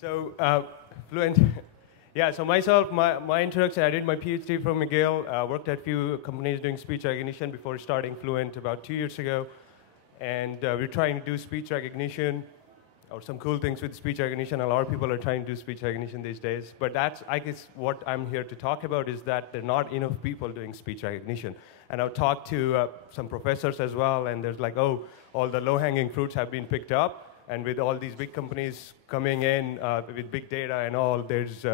So, Fluent, yeah, so myself, my introduction, I did my PhD from McGill, worked at a few companies doing speech recognition before starting Fluent about 2 years ago. And we're trying to do speech recognition, or some cool things with speech recognition. A lot of people are trying to do speech recognition these days. But that's, I guess, what I'm here to talk about is that there are not enough people doing speech recognition. And I've talked to some professors as well, and there's like, oh, all the low-hanging fruits have been picked up. And with all these big companies coming in with big data and all, there's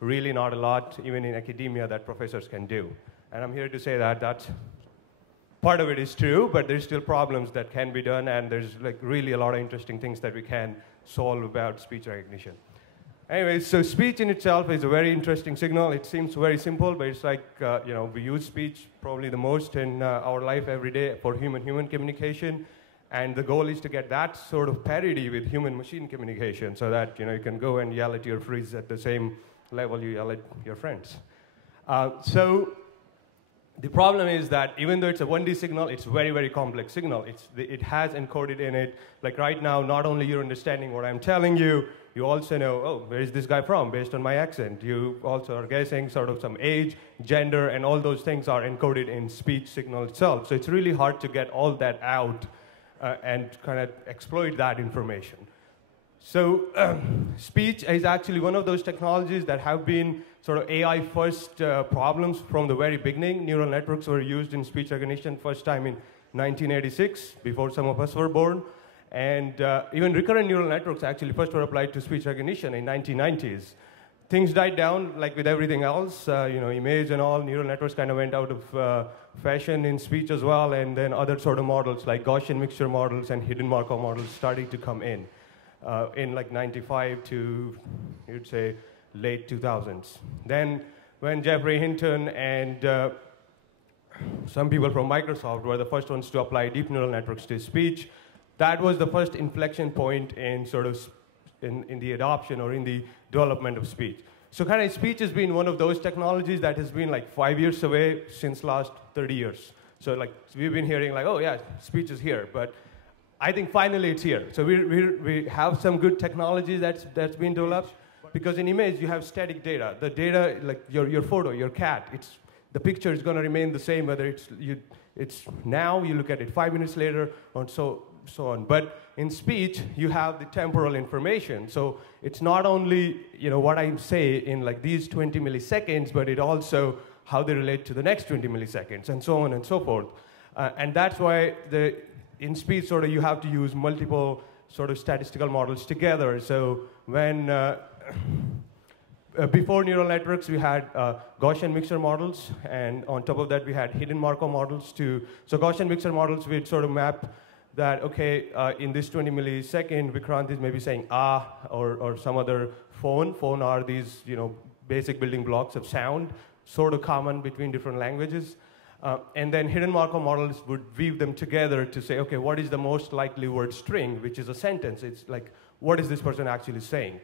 really not a lot, even in academia, that professors can do. And I'm here to say that that's part of it is true, but there's still problems that can be done, and there's like really a lot of interesting things that we can solve about speech recognition. Anyway, so speech in itself is a very interesting signal. It seems very simple, but it's like, we use speech probably the most in our life every day for human-human communication. And the goal is to get that sort of parity with human-machine communication so that you can go and yell at your friends at the same level you yell at your friends. So the problem is that even though it's a 1D signal, it's a very, very complex signal. It has encoded in it, like right now, not only you're understanding what I'm telling you, you also know, oh, where is this guy from based on my accent. You also are guessing sort of some age, gender, and all those things are encoded in speech signal itself. So it's really hard to get all that out and kind of exploit that information. So speech is actually one of those technologies that have been sort of AI-first problems from the very beginning. Neural networks were used in speech recognition first time in 1986, before some of us were born. And even recurrent neural networks actually first were applied to speech recognition in 1990s. Things died down, like with everything else, image and all. Neural networks kind of went out of fashion in speech as well, and then other sort of models like Gaussian mixture models and hidden Markov models starting to come in like 95 to, you'd say, late 2000s. Then when Jeffrey Hinton and some people from Microsoft were the first ones to apply deep neural networks to speech, that was the first inflection point in sort of in the adoption or in the development of speech. So kind of speech has been one of those technologies that has been like 5 years away since last 30 years. So like we've been hearing like, oh yeah, speech is here, but I think finally it's here. So we have some good technology that's been developed, because in image you have static data. The data, like your photo, your cat, the picture is going to remain the same whether it's now, you look at it 5 minutes later, and so on. But in speech, you have the temporal information. So it's not only what I say in like these 20 milliseconds, but it also how they relate to the next 20 milliseconds, and so on and so forth. And that's why in speech, sort of, you have to use multiple sort of statistical models together. So when before neural networks, we had Gaussian mixture models, and on top of that, we had hidden Markov models too. So Gaussian mixture models, we'd sort of map that, okay, in this 20 millisecond, Vikrant is maybe saying ah, or some other phone. Phone are these basic building blocks of sound, sort of common between different languages. And then hidden Markov models would weave them together to say, okay, what is the most likely word string, which is a sentence. It's like, what is this person actually saying?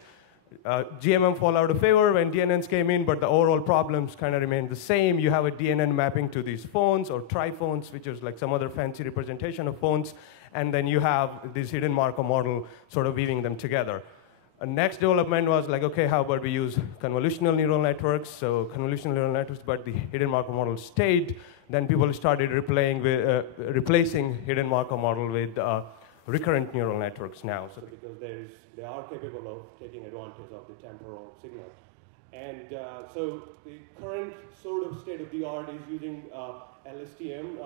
GMM fall out of favor when DNNs came in, but the overall problems kind of remain the same. You have a DNN mapping to these phones or triphones, which is like some other fancy representation of phones. And then you have this hidden Markov model sort of weaving them together. Next development was like, okay, how about we use convolutional neural networks? So convolutional neural networks, but the hidden Markov model stayed. Then people started replacing hidden Markov model with recurrent neural networks now. So because they are capable of taking advantage of the temporal signal. And so the current sort of state of the art is using LSTM,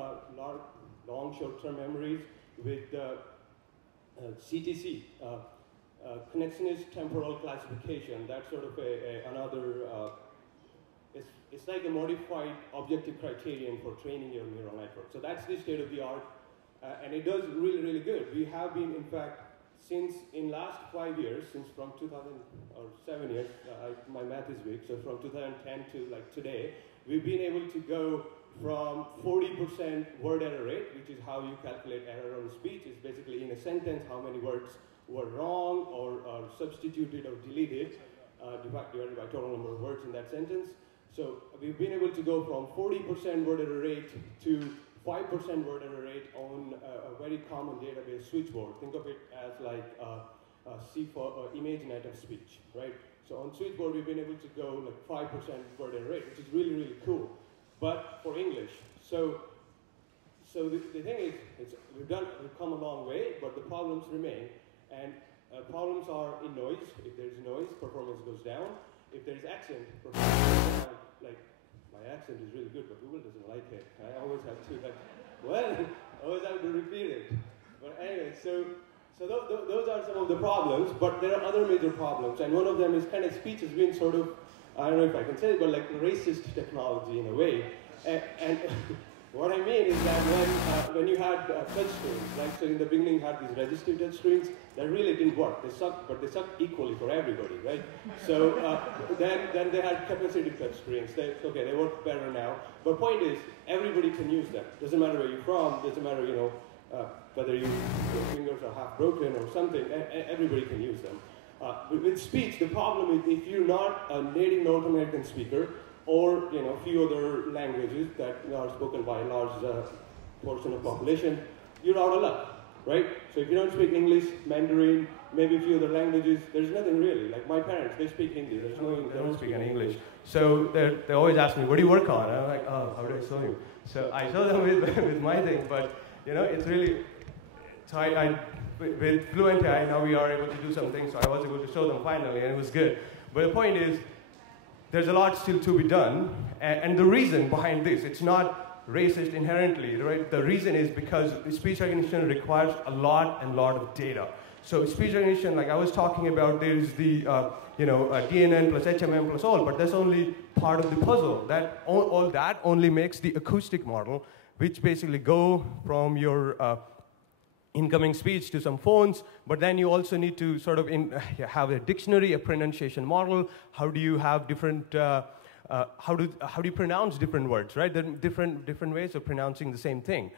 long short-term memories, with CTC, connectionist temporal classification. That's sort of another, it's like a modified objective criterion for training your neural network. So that's the state of the art, and it does really, really good. We have been, in fact, since in last 5 years, since from 2000 or 7 years, my math is weak, so from 2010 to like today, we've been able to go from 40% word error rate, which is how you calculate error on speech. It's basically in a sentence how many words were wrong or substituted or deleted, divided by total number of words in that sentence. So we've been able to go from 40% word error rate to 5% word error rate on a very common database switchboard. Think of it as like see for image native speech, right? So on switchboard, we've been able to go like 5% word error rate, which is really, really cool. But for English, so the thing is, we've come a long way, but the problems remain. And problems are in noise. If there's noise, performance goes down. If there's accent, performance goes down. Like, my accent is really good, but Google doesn't like it. I always have to, like, well, I always have to repeat it. But anyway, so those are some of the problems, but there are other major problems, and one of them is kind of speech has been sort of, I don't know if I can say it, but like racist technology in a way. And what I mean is that when you had touch screens, like so in the beginning you had these resistive touch screens, that really didn't work. They sucked, but they sucked equally for everybody, right? So then they had capacitive touch screens. They work better now. But point is, everybody can use them. Doesn't matter where you're from. Doesn't matter, whether your fingers are half broken or something. Everybody can use them. With speech, the problem is if you're not a native North American speaker, or a few other languages that are spoken by a large portion of population, you're out of luck, right? So if you don't speak English, Mandarin, maybe a few other languages, there's nothing really. Like my parents, they speak Hindi. They don't speak any English. So they always ask me, what do you work on? And I'm like, oh, how do I show you? So I show them with my thing, but it's really, so with Fluent.ai, now we are able to do something, so I was able to show them finally, and it was good. But the point is, there's a lot still to be done, and the reason behind this, it's not racist inherently, right? The reason is because speech recognition requires a lot of data. So speech recognition, like I was talking about, there's the DNN plus HMM plus all, but that's only part of the puzzle. All that only makes the acoustic model, which basically go from your incoming speech to some phones, but then you also need to sort of have a dictionary, a pronunciation model. How do you have different, how do you pronounce different words, right? There are different ways of pronouncing the same thing.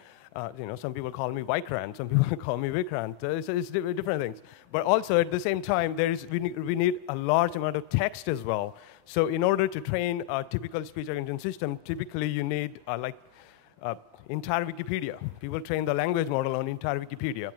Some people call me Vikrant, some people call me Vikrant. It's different things. But also at the same time, we need a large amount of text as well. So in order to train a typical speech recognition system, typically you need entire Wikipedia. People train the language model on entire Wikipedia.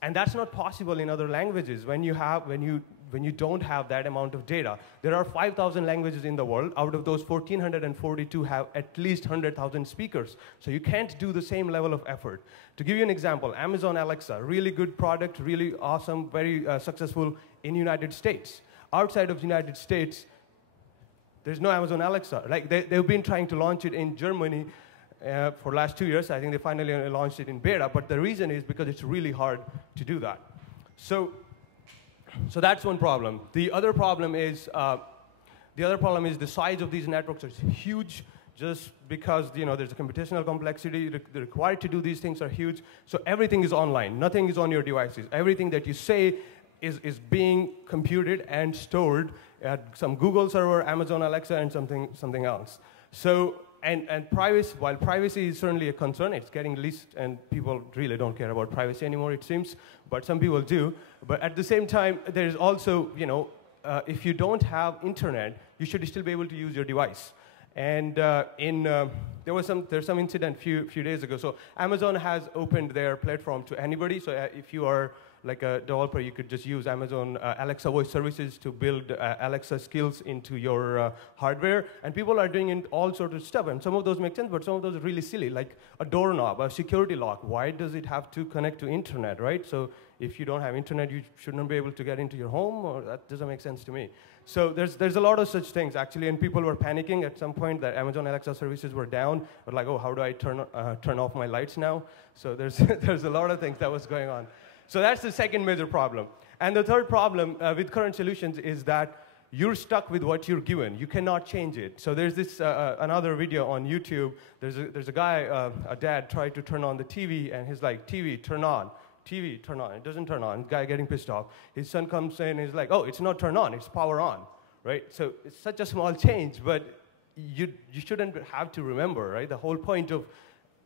And that's not possible in other languages when you don't have that amount of data. There are 5,000 languages in the world. Out of those, 1,442 have at least 100,000 speakers. So you can't do the same level of effort. To give you an example, Amazon Alexa, really good product, really awesome, very successful in the United States. Outside of the United States, there's no Amazon Alexa. Like they've been trying to launch it in Germany for the last 2 years. I think they finally launched it in beta, but the reason is because it's really hard to do that. So that's one problem. The other problem is the size of these networks is huge, just because there's a computational complexity. The required to do these things are huge. So everything is online. Nothing is on your devices. Everything that you say is being computed and stored at some Google server, Amazon Alexa, and something else. So and privacy, while privacy is certainly a concern, it's getting least, and people really don't care about privacy anymore, it seems, but some people do. But at the same time, there's also, if you don't have internet, you should still be able to use your device. And there's some incident few days ago. So Amazon has opened their platform to anybody. So if you are like a developer, you could just use Amazon Alexa voice services to build Alexa skills into your hardware. And people are doing all sorts of stuff. And some of those make sense, but some of those are really silly, like a doorknob, a security lock. Why does it have to connect to internet, right? So if you don't have internet, you shouldn't be able to get into your home, or that doesn't make sense to me. So there's a lot of such things, actually, and people were panicking at some point that Amazon Alexa services were down. But like, oh, how do I turn off my lights now? So there's a lot of things that was going on. So that's the second major problem. And the third problem with current solutions is that you're stuck with what you're given. You cannot change it. So there's this another video on YouTube. There's a guy, a dad, tried to turn on the TV, and he's like, TV, turn on. TV, turn on. It doesn't turn on. Guy getting pissed off. His son comes in and he's like, oh, it's not turn on, it's power on, right? So it's such a small change, but you shouldn't have to remember, right? The whole point of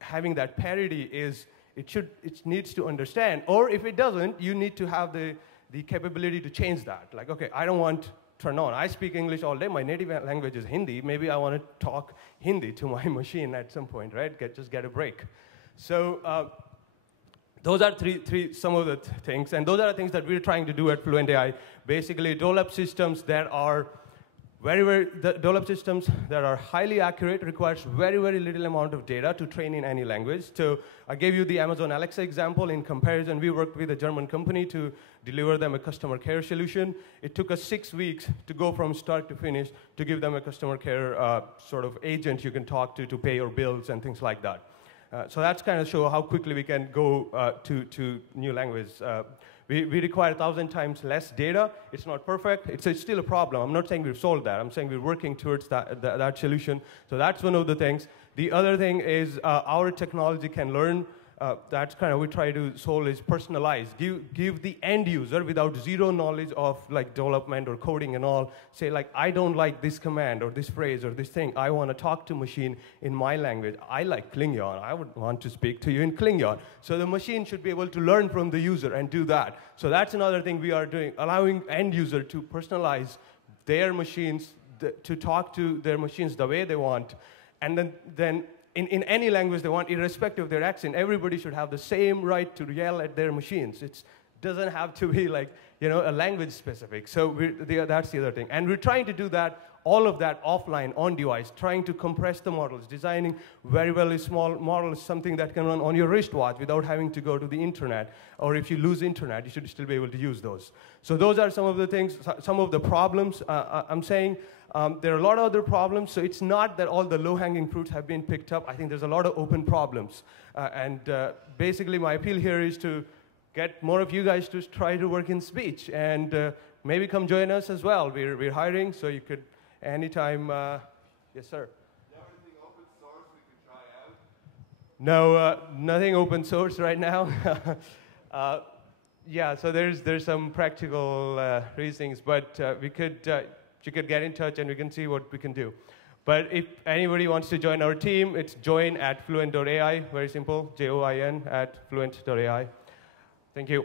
having that parity is it needs to understand, or if it doesn't, you need to have the capability to change that. Like, okay, I don't want turn on. I speak English all day. My native language is Hindi. Maybe I want to talk Hindi to my machine at some point, right? Just get a break. So those are some of the things, and those are the things that we're trying to do at Fluent.ai. Basically, develop systems that are develop systems that are highly accurate, requires very little amount of data to train in any language. So I gave you the Amazon Alexa example. In comparison, we worked with a German company to deliver them a customer care solution. It took us 6 weeks to go from start to finish to give them a customer care sort of agent you can talk to pay your bills and things like that. So that's kind of show how quickly we can go to new language. We require 1,000 times less data. It's not perfect. It's still a problem. I'm not saying we've solved that. I'm saying we're working towards that solution. So that's one of the things. The other thing is our technology can learn. That's kind of what we try to solve is personalize. Give the end user without zero knowledge of like development or coding and all, say like, I don't like this command or this phrase or this thing. I want to talk to machine in my language. I like Klingon. I would want to speak to you in Klingon. So the machine should be able to learn from the user and do that. So that's another thing we are doing, allowing end user to personalize their machines, to talk to their machines the way they want. And then in any language they want, irrespective of their accent, everybody should have the same right to yell at their machines. It doesn't have to be like, a language specific. So that's the other thing. And we're trying to do that, all of that offline, on device, trying to compress the models, designing very small models, something that can run on your wristwatch without having to go to the internet. Or if you lose internet, you should still be able to use those. So those are some of the things, some of the problems I'm saying. There are a lot of other problems, so it's not that all the low-hanging fruits have been picked up. I think there's a lot of open problems. Basically, my appeal here is to get more of you guys to try to work in speech, and maybe come join us as well. We're hiring, so you could anytime. Yes, sir. Is there anything open source we could try out? No, nothing open source right now. Yeah, so there's some practical reasons, but you could get in touch and we can see what we can do. But if anybody wants to join our team, it's join@fluent.ai, very simple, join@fluent.ai. Thank you.